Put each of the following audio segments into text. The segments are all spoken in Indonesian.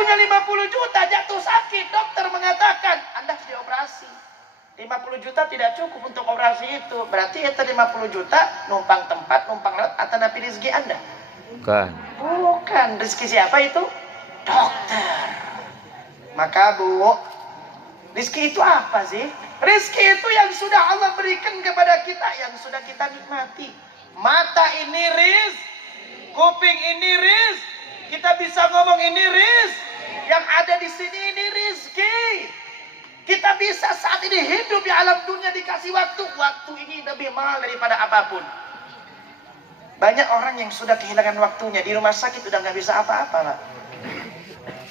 punya 50 juta jatuh sakit, dokter mengatakan Anda harus dioperasi. 50 juta tidak cukup untuk operasi itu. Berarti itu 50 juta numpang tempat, numpang lewat atau napi rezeki Anda? Bukan. Rezeki siapa itu? Dokter. Maka Bu, rezeki itu apa sih? Rezeki itu yang sudah Allah berikan kepada kita, yang sudah kita nikmati. Mata ini rizki, kuping ini rizki, kita bisa ngomong ini rizki, yang ada di sini ini rizki. Kita bisa saat ini hidup di alam dunia dikasih waktu. Waktu ini lebih mahal daripada apapun. Banyak orang yang sudah kehilangan waktunya di rumah sakit sudah nggak bisa apa-apa, Pak.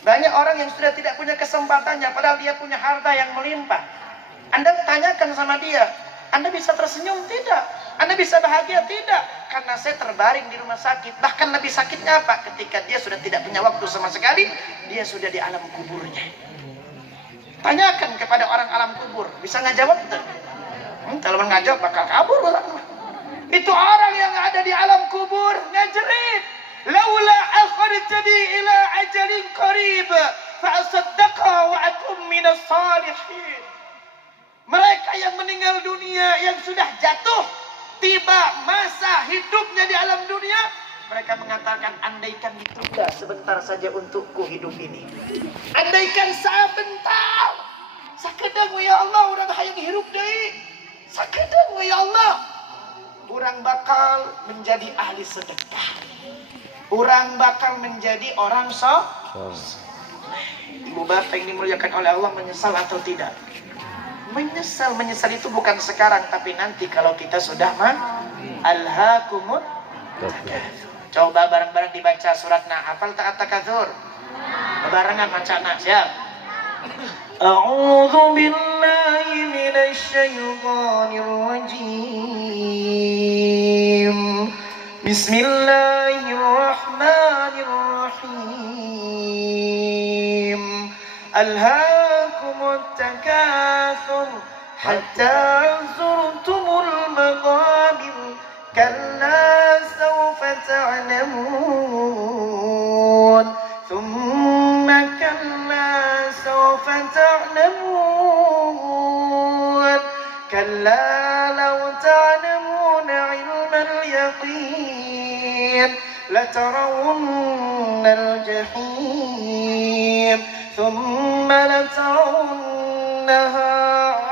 Banyak orang yang sudah tidak punya kesempatannya padahal dia punya harta yang melimpah. Anda tanyakan sama dia, Anda bisa tersenyum tidak? Anda bisa bahagia tidak? Karena saya terbaring di rumah sakit. Bahkan lebih sakitnya apa? Ketika dia sudah tidak punya waktu sama sekali, dia sudah di alam kuburnya. Tanyakan kepada orang alam kubur, bisa nggak jawab? Kalau nggak jawab bakal kabur orang. Itu orang yang ada di alam kubur ngejerit, laula akhartani ila ajalin qarib fa asaddaqa wa akum minas salihin. Mereka yang meninggal dunia, yang sudah jatuh, tiba masa hidupnya di alam dunia, mereka mengatakan, andaikan ditunda sebentar saja untukku hidup ini. Andaikan sebentar. Sakedang ya Allah, orang hayang hirup deui. Sakedang ya Allah. Orang bakal menjadi ahli sedekah. Orang bakal menjadi orang Ibu bapak yang dimuliakan oleh Allah, menyesal atau tidak? Menyesal. Menyesal itu bukan sekarang, tapi nanti kalau kita sudah alhaakumut takatsur. Coba bareng-bareng dibaca surat hafal tak takatsur? Barengan bacana, siap? A'udzu billahi minasy syaithanir rajim. Bismillahirrahmanirrahim. Alhaakumut takatsur hatta zurtumul maqabir. Kalla sawfa ta'lamun. Thumma kalla sawfa ta'lamun. Kalla law ta'lamuna 'ilmal yaqin latarawunnal jahim. Thumma latarawunnaha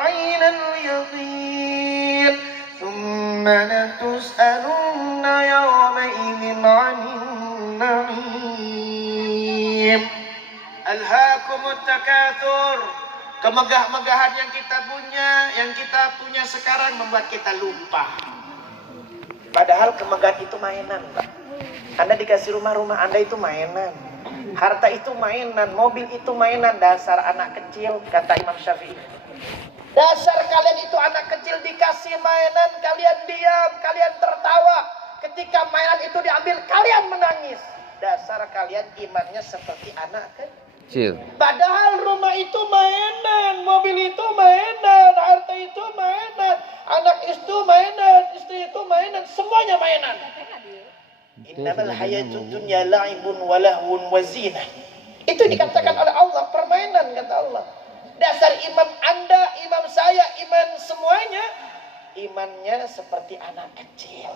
'ainal yaqin. Thumma latus'alunna yawma'idhin 'anil na'im. Alhaakumut takatsur. Kemegah-megahan yang kita punya sekarang membuat kita lupa. Padahal kemegahan itu mainan, Pak. Anda dikasih rumah Anda itu mainan. Harta itu mainan, mobil itu mainan. Dasar anak kecil, kata Imam Syafi'i. Dasar kalian itu anak kecil dikasih mainan, kalian diam, kalian tertawa. Ketika mainan itu diambil, kalian menangis. Dasar kalian imannya seperti anak kecil. Padahal rumah itu mainan, mobil itu mainan, harta itu mainan, anak itu mainan, istri itu mainan, semuanya mainan. Innamal hayatud dunya la'ibun wa lahwun wa zinah. Itu dikatakan oleh Allah, permainan kata Allah. Dasar iman Anda, iman saya, iman semuanya, imannya seperti anak kecil.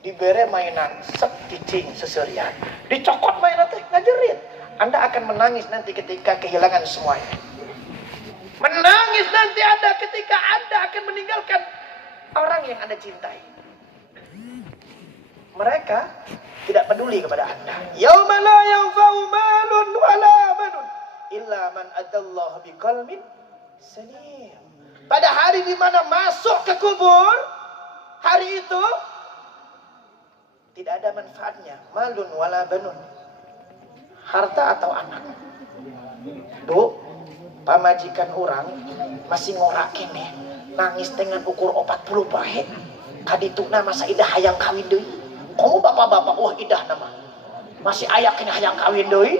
Diberi mainan, sepicing seserian, dicokot mainan teh ngajerit. Anda akan menangis nanti ketika kehilangan semuanya. Menangis nanti Anda ketika Anda akan meninggalkan orang yang Anda cintai. Mereka tidak peduli kepada Anda. Yauma la yanfa'u malun wala banun illa man atallaha biqalbin salim. Pada hari di mana masuk ke kubur, hari itu tidak ada manfaatnya, malun wala banun, harta atau anak. Duh, pamajikan orang masih ngorak kene, nangis dengan ukur 40 bahe. Kadituna masa idah hayang kawin deui. Komo bapak-bapak wah idah nama. Masih ayak kene hayang kawin deui.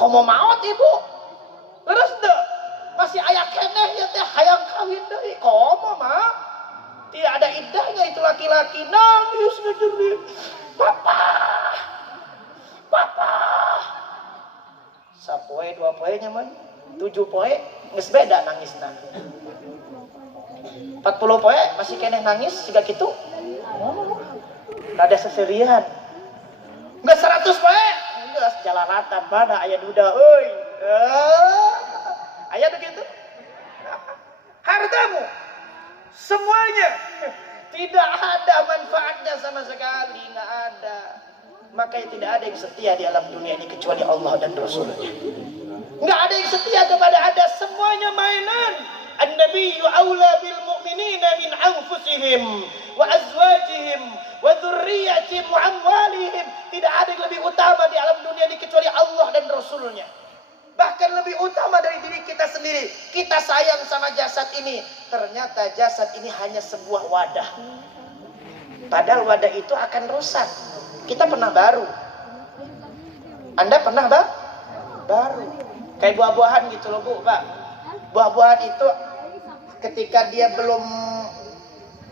Komo maot ibu. Leres deh. Masih ayak kene ya teh hayang kawin deui. Komo mah? Tidak ada idahnya itu laki-laki nangis ngejerit. Papa. Sapoe 2 poe nyaman. 7 poe geus beda nangisna. 40 poe masih keneh nangis siga kitu. Rada seserian. Geus 100 poe geus jalaratan pada aya duda euy. Aya begitu. Hartamu semuanya tidak ada manfaatnya sama sekali, nggak ada. Makanya tidak ada yang setia di alam dunia ini kecuali Allah dan Rasulnya. Nggak ada yang setia kepada ada, semuanya mainan. An-nabiyyu aula bil mu'minina min anfusihim wa azwajihim wa dzurriyyatihim wa amwalihim. Tidak ada yang lebih utama di alam dunia ini kecuali Allah dan Rasulnya. Bahkan lebih utama dari diri kita sendiri. Kita sayang sama jasad ini. Ternyata jasad ini hanya sebuah wadah. Padahal wadah itu akan rusak. Kita pernah baru. Anda pernah baru. Kayak buah-buahan gitu loh Bu, Pak. Buah-buahan itu ketika dia belum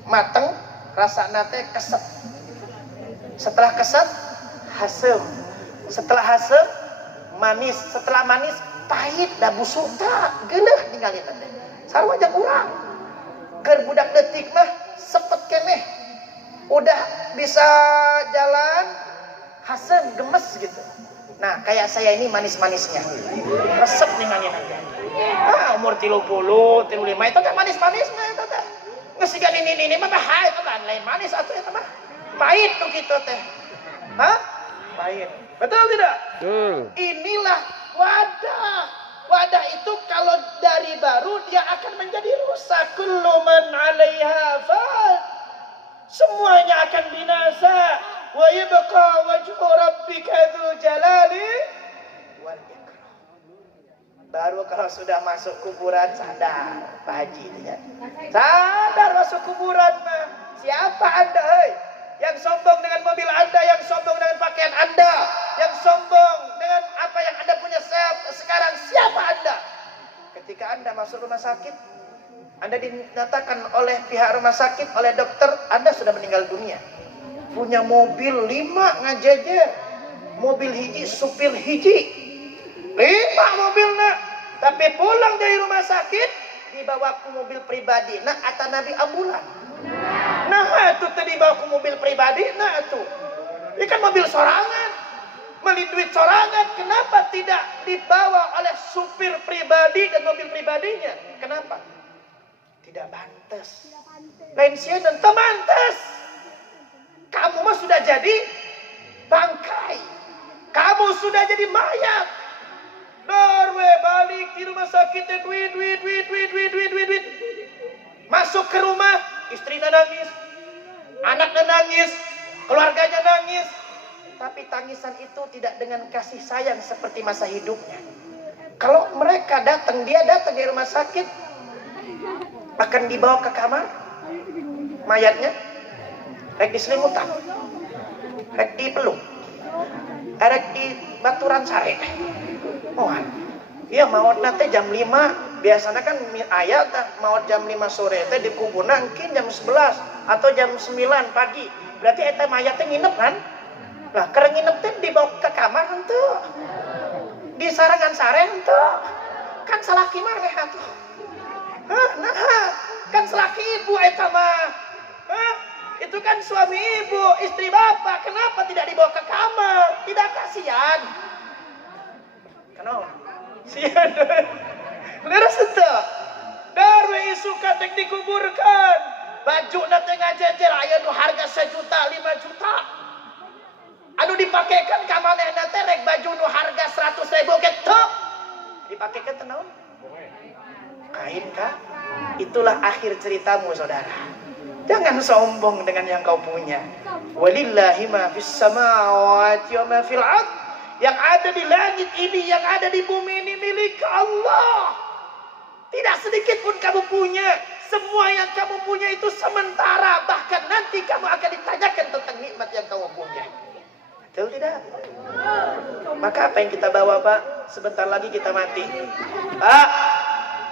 mateng, rasanya teh keset. Setelah keset, hasem. Setelah hasem, manis. Setelah manis, pahit dah busuk tak geuleuh ninggalin teh. Sarua jeung urang. Keur budak leutik mah sepet keneh. Udah bisa jalan, hasem gemes gitu. Nah, kayak saya ini manis-manisnya. Resep ninggalin aja. Umur 30, 35 itu kan manis-manisnya itu teh. Geus siga ini mah bahaya itu kan lain manis atuh eta mah. Pahit tuh gitu teh. Pahit. Betul tidak? Betul. Inilah wadah. Wadah itu kalau dari baru dia akan menjadi rusak. Kullu man 'alaiha fan. Semuanya akan binasa. Wa yabqa wajhu rabbika dzul jalali wal ikram. Baru kalau sudah masuk kuburan sadar, Pak Haji ya. Sadar masuk kuburan mah. Siapa Anda, hei? Yang sombong dengan mobil Anda, yang sombong dengan pakaian Anda, yang sombong dengan apa yang Anda punya sekarang, siapa Anda? Ketika Anda masuk rumah sakit, Anda dinyatakan oleh pihak rumah sakit, oleh dokter, Anda sudah meninggal dunia. Punya mobil 5 ngajejer, mobil hiji, supir hiji, 5 mobilnya, tapi pulang dari rumah sakit, dibawa ke mobil pribadi, nah atau nabi ambulan. Nah itu tadi bawa ke mobil pribadi, nah itu ini kan mobil sorangan, beli duit sorangan. Kenapa tidak dibawa oleh supir pribadi dan mobil pribadinya? Kenapa? Tidak pantas. Lain sia dan temantas. Kamu mah sudah jadi bangkai, kamu sudah jadi mayat. Darwe balik di rumah sakit, duit. Masuk ke rumah, istrinya nangis, anaknya nangis, keluarganya nangis. Tapi tangisan itu tidak dengan kasih sayang seperti masa hidupnya. Kalau mereka datang, dia datang di rumah sakit, akan dibawa ke kamar, mayatnya, rek diselimutan, rek dipeluk, rek di baturan sare. Iya maut nate jam 5. Biasanya kan ayat maut jam 5 sore teh di kuburna mungkin jam 11 atau jam 9 pagi. Berarti eta mayatnya nginep kan? Lah keur nginep teh dibawa ke kamar henteu. Di sarangan sare henteu. Kan salaki maneh atuh. Kan salaki ibu eta mah. Itu kan suami ibu, istri bapak. Kenapa tidak dibawa ke kamar? Tidak kasihan. Kenapa? Sian. Leres itu. Darwe isu kadek dikuburkan. Baju nanti ngajejer aya nu harga 1 juta, 5 juta. Anu dipakaikan ka maneh nanti rek baju nu harga 100.000 gitu. Dipakaikan teh naon? Kain kah? Itulah akhir ceritamu saudara. Jangan sombong dengan yang kau punya. Walillahi ma fis samawati wa ma fil ard. Yang ada di langit ini, yang ada di bumi ini milik Allah. Tidak sedikit pun kamu punya. Semua yang kamu punya itu sementara. Bahkan nanti kamu akan ditanyakan tentang nikmat yang kamu punya. Betul tidak? Maka apa yang kita bawa Pak? Sebentar lagi kita mati. Pak,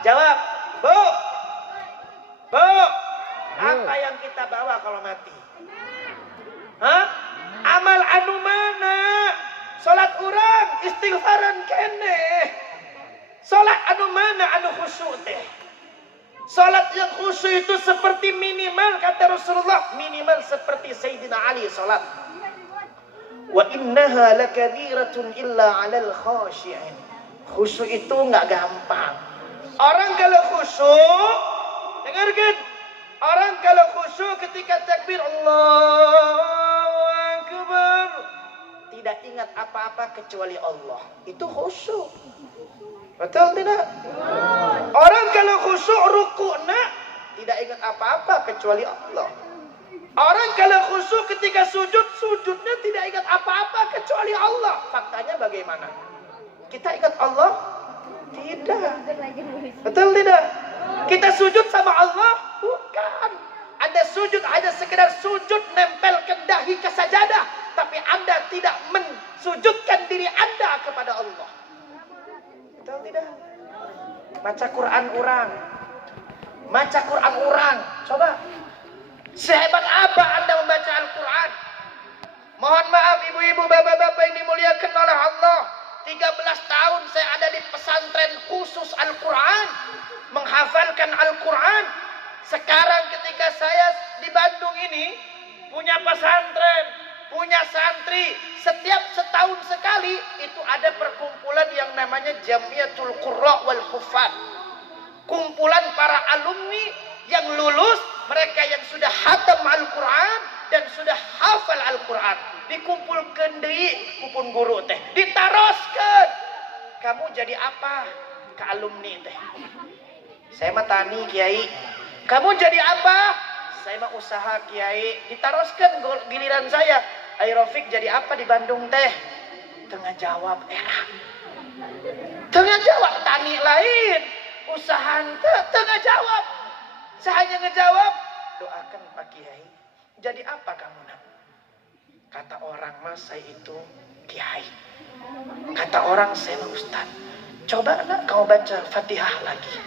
jawab. Bu, apa yang kita bawa kalau mati? Amal anu mana? Salat urang, istighfaran kene. anu mana anu khusyuk teh. Salat yang khusyuk itu seperti minimal kata Rasulullah, minimal seperti Sayyidina Ali salat. Wa innaha lakabiratun illa 'alal khashi'in. Khusyuk itu enggak gampang. Orang kalau khusyuk, dengarkan. Orang kalau khusyuk ketika takbir Allahu Akbar, tidak ingat apa-apa kecuali Allah. Itu khusyuk. Betul tidak? Orang kalau khusyuk rukukna tidak ingat apa-apa kecuali Allah. Orang kalau khusyuk ketika sujud, sujudnya tidak ingat apa-apa kecuali Allah. Faktanya bagaimana? Kita ingat Allah? Tidak. Betul tidak? Kita sujud sama Allah? Bukan. Anda sujud hanya sekedar sujud nempelkan dahi ke sajadah, tapi Anda tidak mensujudkan diri Anda kepada Allah. Betul tidak? Baca Quran orang. Baca Quran orang. Coba. Sehebat apa Anda membaca Al-Quran? Mohon maaf ibu-ibu, bapak-bapak yang dimuliakan oleh Allah. 13 tahun saya ada di pesantren khusus Al-Quran. Menghafalkan Al-Quran. Sekarang ketika saya di Bandung ini punya pesantren, punya santri, setiap setahun sekali itu ada perkumpulan yang namanya Jamiatul Qurra wal Huffaz. Kumpulan para alumni yang lulus, mereka yang sudah khatam Al-Quran dan sudah hafal Al-Quran, dikumpulkan di kupun guru teh, ditaroskan. Kamu jadi apa ke alumni teh? Saya mah tani kiai. Kamu jadi apa? Saya mah usaha kiai. Ditaroskan giliran saya. Ai Rafiq jadi apa di Bandung teh? Tengah jawab Tengah jawab tani lain, usaha tengah jawab. Saya hanya ngejawab, doakan Pak Kiai. Jadi apa kamu nak? Kata orang mas saya itu kiai. Kata orang saya mah ustad. Coba nak kau baca Fatihah lagi.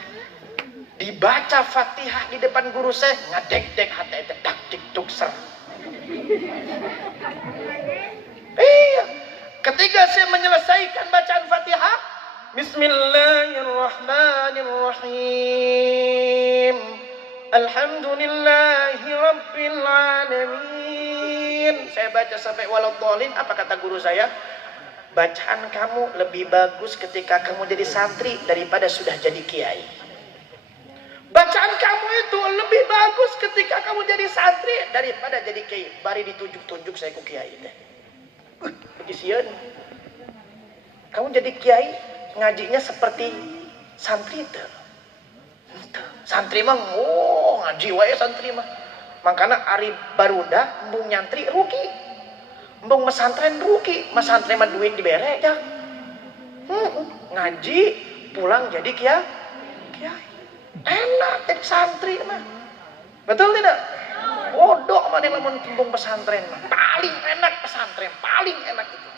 Dibaca Fatihah di depan guru saya, ngadek-dek hati itu dak dik tuk ser. Iya. Ketika saya menyelesaikan bacaan Fatihah, Bismillahirrahmanirrahim. Alhamdulillahi Rabbil Alamin. Saya baca sampai waladhdallin. Apa kata guru saya? Bacaan kamu lebih bagus ketika kamu jadi santri daripada sudah jadi kiai. Bacaan kamu itu lebih bagus ketika kamu jadi santri daripada jadi kiai. Bari ditunjuk-tunjuk saya ku kiai teh. Begisian. Kamu jadi kiai ngajinya seperti santri teh. Santri mah ngaji wae santri mah. Makanya ari barudak embung nyantri rugi. Embung mesantren rugi. Mesantren mah duit dibere ya. Ngaji pulang jadi kiai. Enak jadi santri mah. Betul tidak? Bodoh mah lamun embung pesantren mah. Paling enak pesantren, paling enak itu.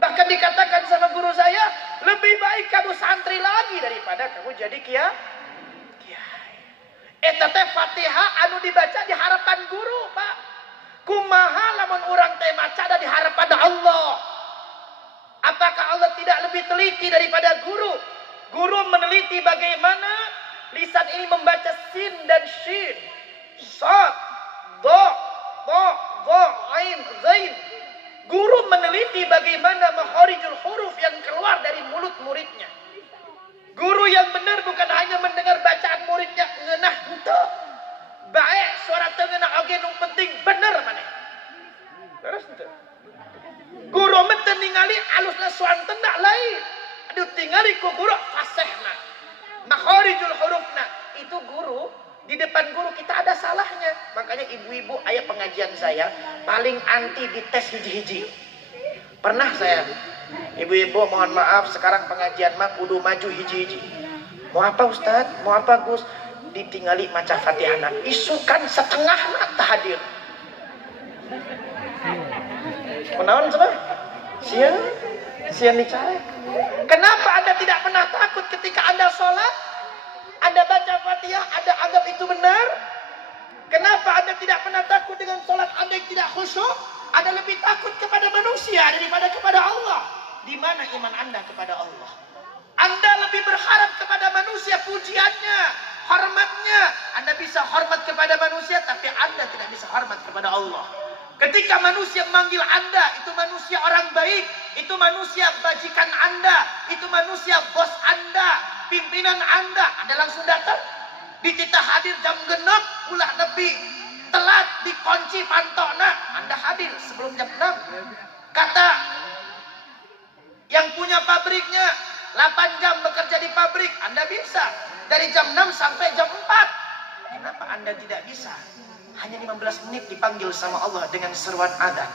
Bahkan dikatakan sama guru saya, lebih baik kamu santri lagi daripada kamu jadi kiai. Eta teh Fatihah anu dibaca di harapan guru, Pak. Kumaha lamun urang teh maca da di harapan Allah. Apakah Allah tidak lebih teliti daripada guru? Guru meneliti bagaimana lisan ini membaca sin dan shin, sad, dha, ain, zain. Guru meneliti bagaimana makharijul huruf yang keluar dari mulut muridnya. Guru yang benar bukan hanya mendengar bacaan muridnya ngeunah henteu. Bae suara teu ngeunah oge nu penting bener maneh. Terus henteu. Guru mah teu ningali alusna suantena lain. Adu tingali ku guru fasihna. Makharijul hurufna. Itu guru, di depan guru kita ada salahnya. Makanya ibu-ibu aya pengajian saya paling anti dites hiji-hiji. Pernah saya, ibu-ibu mohon maaf sekarang pengajian mah kudu maju hiji-hiji. Mau apa Ustaz? Mau apa Gus? Ditinggali maca Fatihahna. Isukan setengahna tah hadir. Kunaon coba? Sian dicari. Kenapa Anda tidak pernah takut ketika Anda sholat? Anda baca Fatihah, Anda anggap itu benar? Kenapa Anda tidak pernah takut dengan sholat Anda yang tidak khusyuk? Anda lebih takut kepada manusia daripada kepada Allah. Di mana iman Anda kepada Allah? Anda lebih berharap kepada pujiannya, hormatnya. Anda bisa hormat kepada manusia, tapi Anda tidak bisa hormat kepada Allah. Ketika manusia memanggil Anda, itu manusia orang baik, itu manusia bajikan Anda, itu manusia bos Anda, pimpinan Anda langsung datang. Dititah hadir jam genep, ulah nepi, telat dikunci pantona, Anda hadir sebelum jam 6. Kata yang punya pabriknya, 8 jam bekerja di pabrik, Anda bisa. Dari jam 6 sampai jam 4. Kenapa Anda tidak bisa? Hanya 15 menit dipanggil sama Allah dengan seruan adzan.